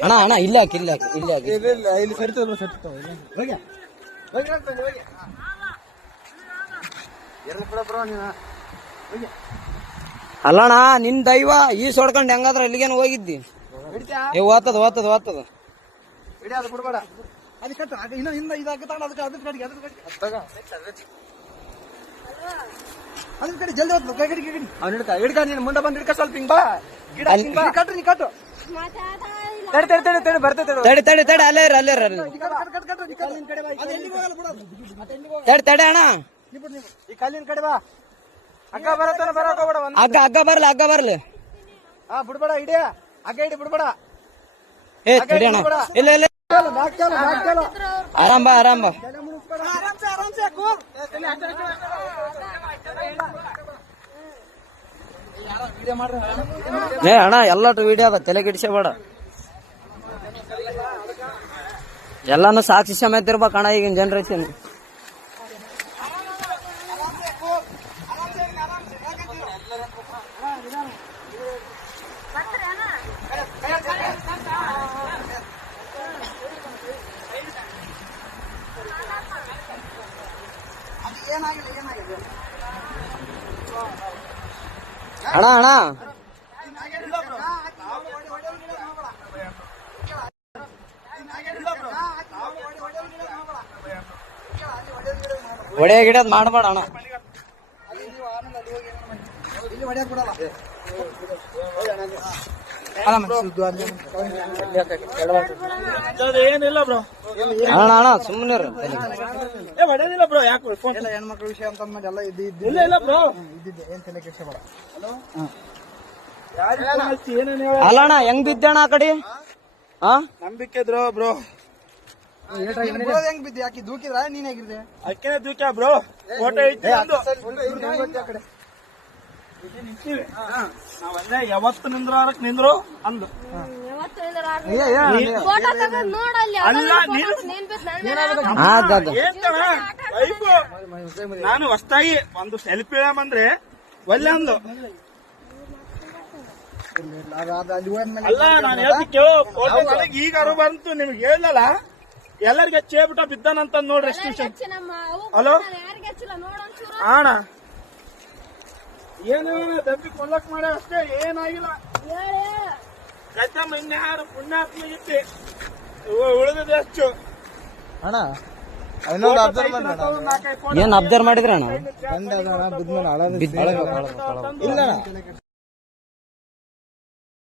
ಅಣ್ಣ ಅಣ್ಣ ಇಲ್ಲ ಹಾಕಿ ಇಲ್ಲ ಹಾಕಿ ಇಲ್ಲ ಹಾಕಿ ಇಲ್ಲಿ ಸರಿತದ ಸರಿತಾವ ಅಲ್ಲಣ್ಣ ನಿನ್ ದೈವ ಈ ಸೊಡ್ಕೊಂಡ್ ಹೆಂಗಾದ್ರ ಎಲ್ಲಿಗೇನು ಹೋಗಿದ್ದಿ ಓದ್ತದ ಓದ್ತದ ಓದ್ತದ ಬಿಡ್ಬೇಡ ಅದಕ್ಕೆ ಇನ್ನ ಹಿಂದ ಇದಾಗುತ್ತ ಅದಕ್ಕೆ ಅದ್ರ ಕಡೆಗೆ ಅದ್ರ ಕಡೆ ಜಲ್ದಿ ಹೋಗ್ಬೇಕು ಕೈ ಕಡೆ ಅವ್ನು ಹಿಡ್ಕ ನೀನು ಮುಂದೆ ಬಂದು ಹಿಡ್ಕ ಸ್ವಲ್ಪ ಹಿಂಗ್ ಬಾ ಗಿಡ ಕಟ್ಟು ನೀ ಕಟ್ಟು ತಡಿ ತಡಿ ತಡಿ ತಡಿ ಬರ್ತೈತೆ ತಡಿ ತಡಿ ತಡಿ ಅಲ್ಲೇ ಇರ ಅಲ್ಲೇ ಇರ ತಡಿ ತಡಿ ಅಣ್ಣ ಈ ಕಾಲಿನ ಕಡೆ ಬಾ ಅಕ್ಕ ಬರತ್ತಾನ ಬರಕ್ ಹೋಗ್ಬೇಡ ಹಗ್ಗ ಹಗ್ಗ ಬರ್ಲಿ ಹಗ್ಗ ಬರ್ಲಿ ಹಾ ಬಿಡ್ಬೇಡ ಹಿಡಿಯ ಹಗ್ಗ ಹಿಡಿ ಬಿಡ್ಬೇಡ ಏ ತಡಿ ಅಣ್ಣ ಇಲ್ಲ ಇಲ್ಲ ಆರಾಮ್ ಬಾ ಆರಾಮ್ ಬಾ ಏ ಅಣ್ಣ ಎಲ್ಲಟು ವಿಡಿಯೋ ಅದ ತಲೆ ಗಿಡಿಸಬೇಡ ಎಲ್ಲಾನು ಸಾಕ್ಷಿ ಸಮೇತ ಇರ್ಬೇಕು ಅಣ್ಣ ಈಗಿನ ಜನರೇಷನ್ ಅಣ್ಣ ಅಣ್ಣ ಒಡೆ ಗಿಡದ್ ಮಾಡಬೇಡ ಅಣ್ಣ ಏನಿಲ್ಲ ಬ್ರೋ ಅಣ್ಣ ಅಣ್ಣ ಸುಮ್ಮನೆ ಹೊಡೆದಿಲ್ಲ ಬ್ರೋ ಯಾಕೆ ಹೆಣ್ಮಕ್ಳ ವಿಷಯ ಅಂತ ಎಲ್ಲ ಇಲ್ಲ ಇಲ್ಲ ಬ್ರೋ ಇದ್ದಿದ್ದೆ ಏನ್ ತಲೆ ಕೆಡಿಸಬೇಡ ಅಲ್ಲ ಅಣ್ಣ ಹೆಂಗ್ ಬಿದ್ದಣ್ಣ ಆ ಕಡೆ ಹಾ ನಂಬಿಕೆ ಬ್ರೋ ಹೆಂಗ್ ಬಿದ್ದಿ ಯಾಕೆ ದೂಕಿದ್ರ ನೀನ್ ಹೇಗಿದ್ದೆ ಅಕ್ಕೇನೆ ದೂಕ್ಯ ಬ್ರೋ ಫೋಟೋ ಐತಿ ನಾವಲ್ಲೇ ಯಾವತ್ತು ನಿಂದ್ರಕ್ ನಿಂದ್ರು ಅಂದು ನಾನು ಹೊಸ್ತಾಗಿ ಒಂದು ಸೆಲ್ಫಿ ಬಂದ್ರೆ ಒಳ್ಳೆ ಅಂದು ಅಲ್ಲ ನಾನು ಹೇಳ್ತಿ ಕೇಳೋ ಫೋಟೋ ಈಗ ಬಂತು ನಿಮ್ಗೆ ಹೇಳಲ್ಲ ಎಲ್ಲರಿಗೆ ಹಚ್ಚೇಬಿಟ್ಟ ಬಿದ್ದಾನಂತ ನೋಡ್ರಿ ಎಸ್ಟಿಷನ್ ಹಲೋ ಅಣ್ಣ ಏನು ದಬ್ಬಿ ಕೊಲ್ಲಕ್ ಮಾಡ ಅಷ್ಟೇ ಏನಾಗಿಲ್ಲ ಕಚ್ಚಮ್ಮ ಇನ್ಯಾರು ಪುಣ್ಯಾತ್ಮ ಇತ್ತು ಉಳಿದ ಹೆಚ್ಚು ಅಣ್ಣ ಏನ್ ಅಬ್ಸರ್ವ್ ಮಾಡಿದ್ರ ಅಣ್ಣ ಇಲ್ಲ